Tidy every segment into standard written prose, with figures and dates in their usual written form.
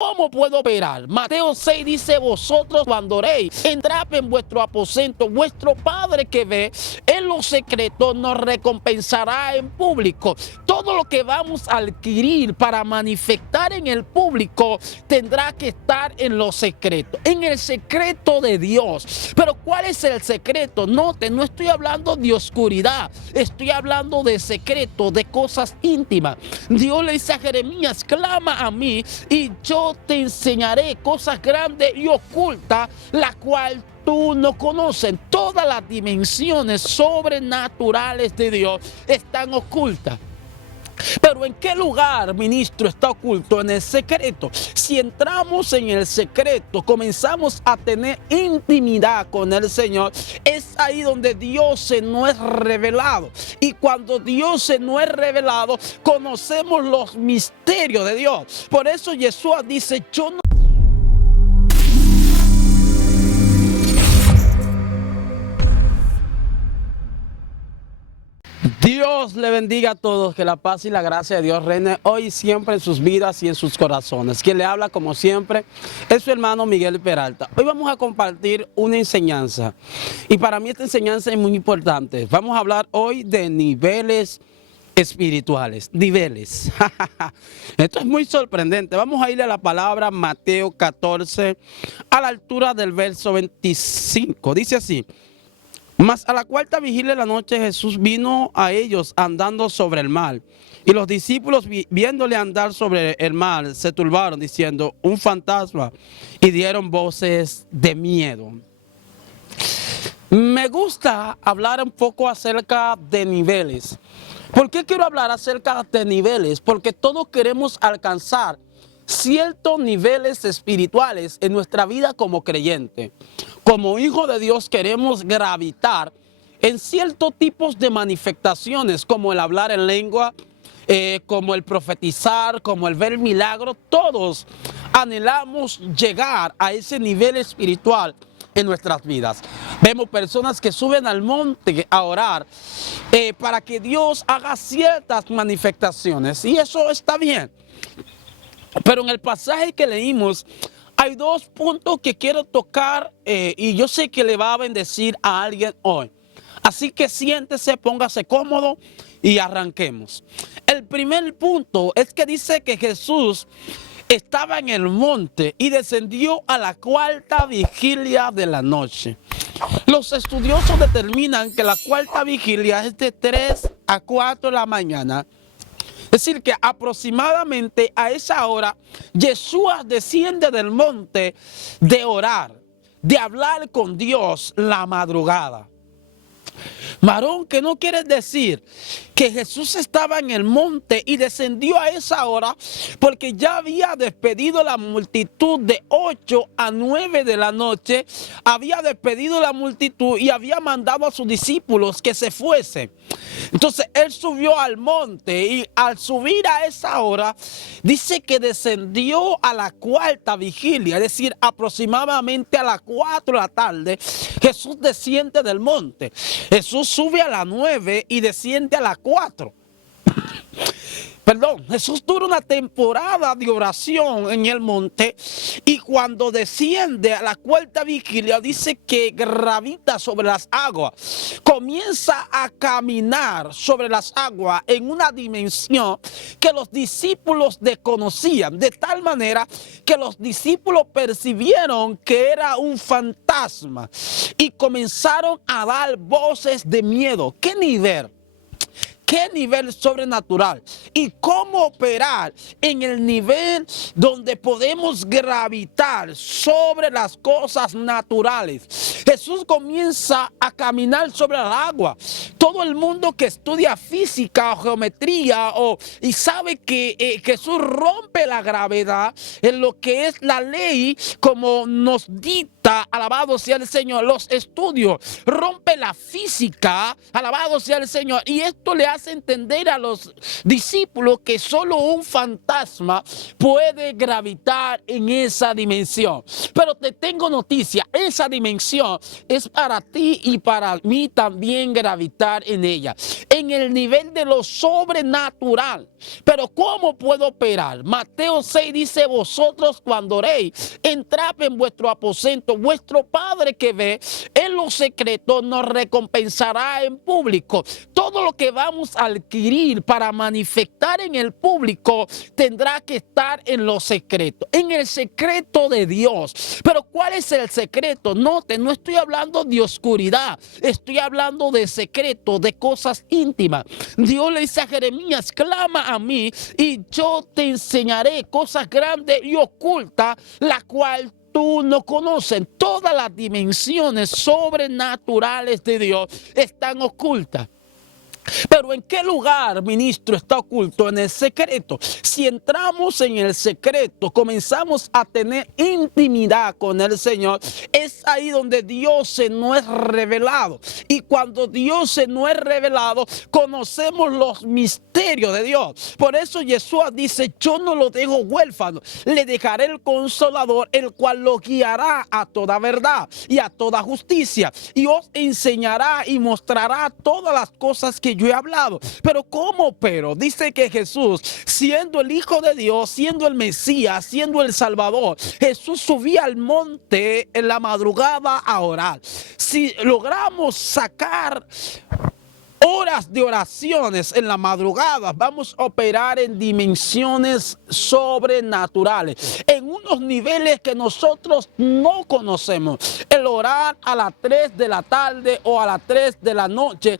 ¿Cómo puedo operar? Mateo 6 dice, vosotros cuando oréis, entrad en vuestro aposento, vuestro Padre que ve en lo secreto nos recompensará en público. Todo lo que vamos a adquirir para manifestar en el público tendrá que estar en lo secreto, en el secreto de Dios. Pero ¿cuál es el secreto? Note, no estoy hablando de oscuridad, estoy hablando de secreto, de cosas íntimas. Dios le dice a Jeremías, clama a mí y yo te enseñaré cosas grandes y ocultas, la cual tú no conoces. Todas las dimensiones sobrenaturales de Dios están ocultas. Pero ¿en qué lugar, ministro, está oculto? En el secreto. Si entramos en el secreto, comenzamos a tener intimidad con el Señor, es ahí donde Dios se nos es revelado. Y cuando Dios se nos es revelado, conocemos los misterios de Dios. Por eso Yeshua dice, yo no... Dios le bendiga a todos, que la paz y la gracia de Dios reine hoy y siempre en sus vidas y en sus corazones. Quien le habla como siempre es su hermano Miguel Peralta. Hoy vamos a compartir una enseñanza y para mí esta enseñanza es muy importante. Vamos a hablar hoy de niveles espirituales, niveles. Esto es muy sorprendente. Vamos a ir a la palabra Mateo 14 a la altura del verso 25. Dice así. Mas a la cuarta vigilia de la noche Jesús vino a ellos andando sobre el mar. Y los discípulos viéndole andar sobre el mar se turbaron diciendo, un fantasma, y dieron voces de miedo. Me gusta hablar un poco acerca de niveles. ¿Por qué quiero hablar acerca de niveles? Porque todos queremos alcanzar ciertos niveles espirituales en nuestra vida como creyente. Como hijo de Dios queremos gravitar en ciertos tipos de manifestaciones, como el hablar en lengua, como el profetizar, como el ver milagros. Todos anhelamos llegar a ese nivel espiritual en nuestras vidas. Vemos personas que suben al monte a orar para que Dios haga ciertas manifestaciones, y eso está bien. Pero en el pasaje que leímos hay dos puntos que quiero tocar y yo sé que le va a bendecir a alguien hoy. Así que siéntese, póngase cómodo y arranquemos. El primer punto es que dice que Jesús estaba en el monte y descendió a la cuarta vigilia de la noche. Los estudiosos determinan que la cuarta vigilia es de 3 a 4 de la mañana. Es decir, que aproximadamente a esa hora, Yeshua desciende del monte de orar, de hablar con Dios la madrugada. Varón, que no quiere decir que Jesús estaba en el monte y descendió a esa hora porque ya había despedido la multitud de 8 a 9 de la noche, había despedido la multitud y había mandado a sus discípulos que se fuesen. Entonces él subió al monte y al subir a esa hora dice que descendió a la cuarta vigilia, es decir, aproximadamente a las 4 de la tarde. Jesús desciende del monte. Jesús sube a las 9 y desciende a las 4. Perdón, Jesús dura una temporada de oración en el monte y cuando desciende a la cuarta vigilia dice que gravita sobre las aguas, comienza a caminar sobre las aguas en una dimensión que los discípulos desconocían, de tal manera que los discípulos percibieron que era un fantasma y comenzaron a dar voces de miedo. ¿Qué nivel? ¿Qué nivel sobrenatural? ¿Y cómo operar en el nivel donde podemos gravitar sobre las cosas naturales? Jesús comienza a caminar sobre el agua. Todo el mundo que estudia física o geometría y sabe que Jesús rompe la gravedad en lo que es la ley, como nos dicta, alabado sea el Señor, los estudios, rompe la física, alabado sea el Señor, y esto le hace entender a los discípulos que solo un fantasma puede gravitar en esa dimensión. Pero te tengo noticia, esa dimensión es para ti y para mí también gravitar en ella, en el nivel de lo sobrenatural. Pero ¿cómo puedo operar? Mateo 6 dice, vosotros cuando oréis, entrad en vuestro aposento, vuestro Padre que ve en lo secreto nos recompensará en público. Todo lo que vamos a adquirir para manifestar en el público tendrá que estar en lo secreto, en el secreto de Dios. Pero ¿cuál es el secreto? Note, no estoy hablando de oscuridad, estoy hablando de secreto, de cosas íntimas. Dios le dice a Jeremías, clama a mí y yo te enseñaré cosas grandes y ocultas, la cual tú no conoces. Todas las dimensiones sobrenaturales de Dios están ocultas. Pero ¿en qué lugar, ministro, está oculto? En el secreto. Si entramos en el secreto, comenzamos a tener intimidad con el Señor, es ahí donde Dios se nos es revelado. Y cuando Dios se nos es revelado, conocemos los misterios de Dios. Por eso Yeshua dice, yo no lo dejo huérfano, le dejaré el Consolador, el cual lo guiará a toda verdad y a toda justicia. Y os enseñará y mostrará todas las cosas que yo he hablado. Pero ¿cómo? Pero dice que Jesús, siendo el Hijo de Dios, siendo el Mesías, siendo el Salvador, Jesús subía al monte en la madrugada a orar. Si logramos sacar horas de oraciones en la madrugada, vamos a operar en dimensiones sobrenaturales, en unos niveles que nosotros no conocemos. El orar a las 3 de la tarde o a las 3 de la noche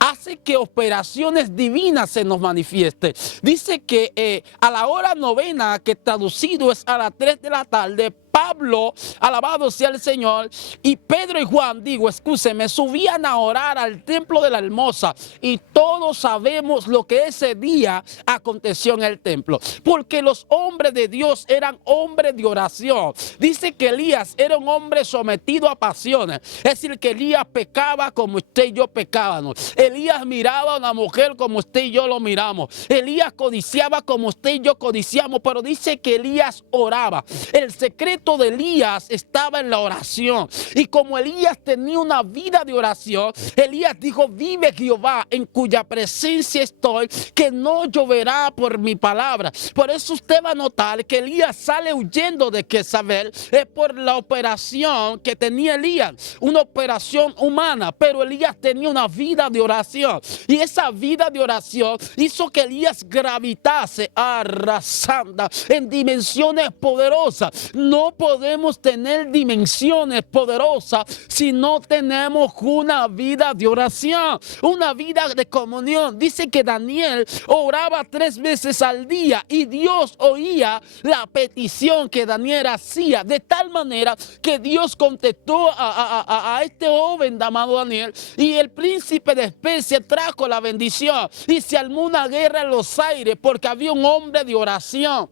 hace que operaciones divinas se nos manifiesten. Dice que a la hora novena, que traducido es a las 3 de la tarde, Pablo, alabado sea el Señor, y Pedro y Juan, escúcheme, subían a orar al templo de la Hermosa, y todos sabemos lo que ese día aconteció en el templo, porque los hombres de Dios eran hombres de oración. Dice que Elías era un hombre sometido a pasiones, es decir, que Elías pecaba como usted y yo pecábamos. Elías miraba a una mujer como usted y yo lo miramos. Elías codiciaba como usted y yo codiciamos, pero dice que Elías oraba. El secreto de Elías estaba en la oración, y como Elías tenía una vida de oración, Elías dijo, vive Jehová en cuya presencia estoy, que no lloverá por mi palabra. Por eso usted va a notar que Elías sale huyendo de Jezabel, es por la operación que tenía Elías, una operación humana, pero Elías tenía una vida de oración, y esa vida de oración hizo que Elías gravitase arrasando en dimensiones poderosas. No podemos tener dimensiones poderosas si no tenemos una vida de oración, una vida de comunión. Dice que Daniel oraba 3 veces al día y Dios oía la petición que Daniel hacía, de tal manera que Dios contestó a este joven llamado Daniel, y el príncipe de Persia trajo la bendición y se armó una guerra en los aires porque había un hombre de oración.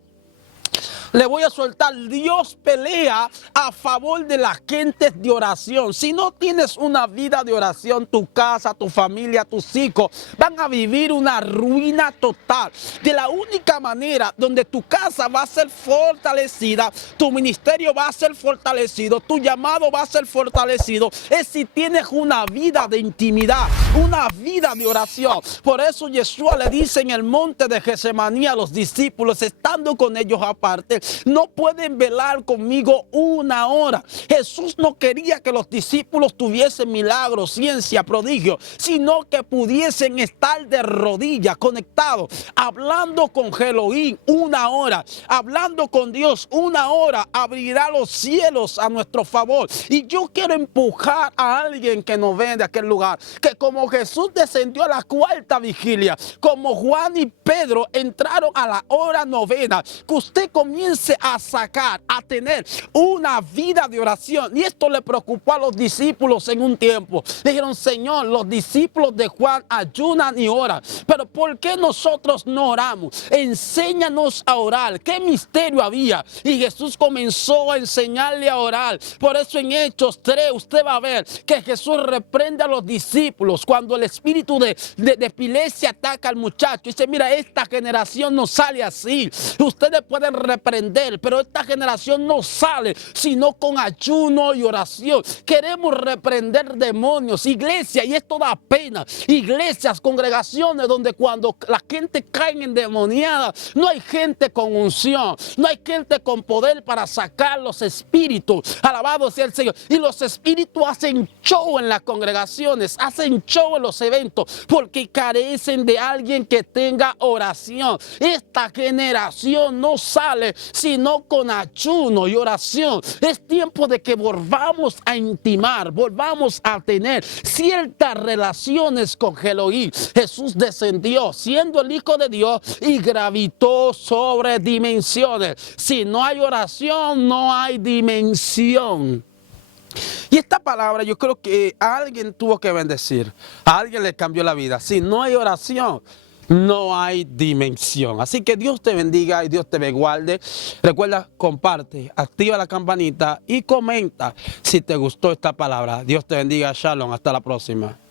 Le voy a soltar, Dios pelea a favor de las gentes de oración. Si no tienes una vida de oración, tu casa, tu familia, tus hijos van a vivir una ruina total. De la única manera donde tu casa va a ser fortalecida, tu ministerio va a ser fortalecido, tu llamado va a ser fortalecido, es si tienes una vida de intimidad, una vida de oración. Por eso Yeshua le dice en el monte de Getsemaní a los discípulos, estando con ellos aparte, no pueden velar conmigo 1 hora. Jesús no quería que los discípulos tuviesen milagros, ciencia, prodigio, sino que pudiesen estar de rodillas, conectados, hablando con Elohim 1 hora, hablando con Dios 1 hora, abrirá los cielos a nuestro favor. Y yo quiero empujar a alguien que nos ve de aquel lugar, que como Jesús descendió a la 4ª vigilia, como Juan y Pedro entraron a la hora novena, que usted comience a sacar, a tener una vida de oración. Y esto le preocupó a los discípulos en un tiempo. Dijeron, Señor, los discípulos de Juan ayunan y oran, pero ¿por qué nosotros no oramos? Enséñanos a orar. ¿Qué misterio había? Y Jesús comenzó a enseñarle a orar. Por eso en Hechos 3 usted va a ver que Jesús reprende a los discípulos cuando el espíritu de epilepsia ataca al muchacho. Dice, mira, esta generación no sale así. Ustedes pueden quieren reprender, pero esta generación no sale sino con ayuno y oración. Queremos reprender demonios, iglesia, y esto da pena. Iglesias, congregaciones donde cuando la gente cae endemoniada, no hay gente con unción, no hay gente con poder para sacar los espíritus. Alabado sea el Señor. Y los espíritus hacen show en las congregaciones, hacen show en los eventos, porque carecen de alguien que tenga oración. Esta generación no sale sino con ayuno y oración. Es tiempo de que volvamos a intimar, volvamos a tener ciertas relaciones con Elohim. Jesús descendió siendo el Hijo de Dios y gravitó sobre dimensiones. Si no hay oración, no hay dimensión. Y esta palabra yo creo que a alguien tuvo que bendecir, a alguien le cambió la vida. Si no hay oración, no hay dimensión. Así que Dios te bendiga y Dios te guarde. Recuerda, comparte, activa la campanita y comenta si te gustó esta palabra. Dios te bendiga. Shalom. Hasta la próxima.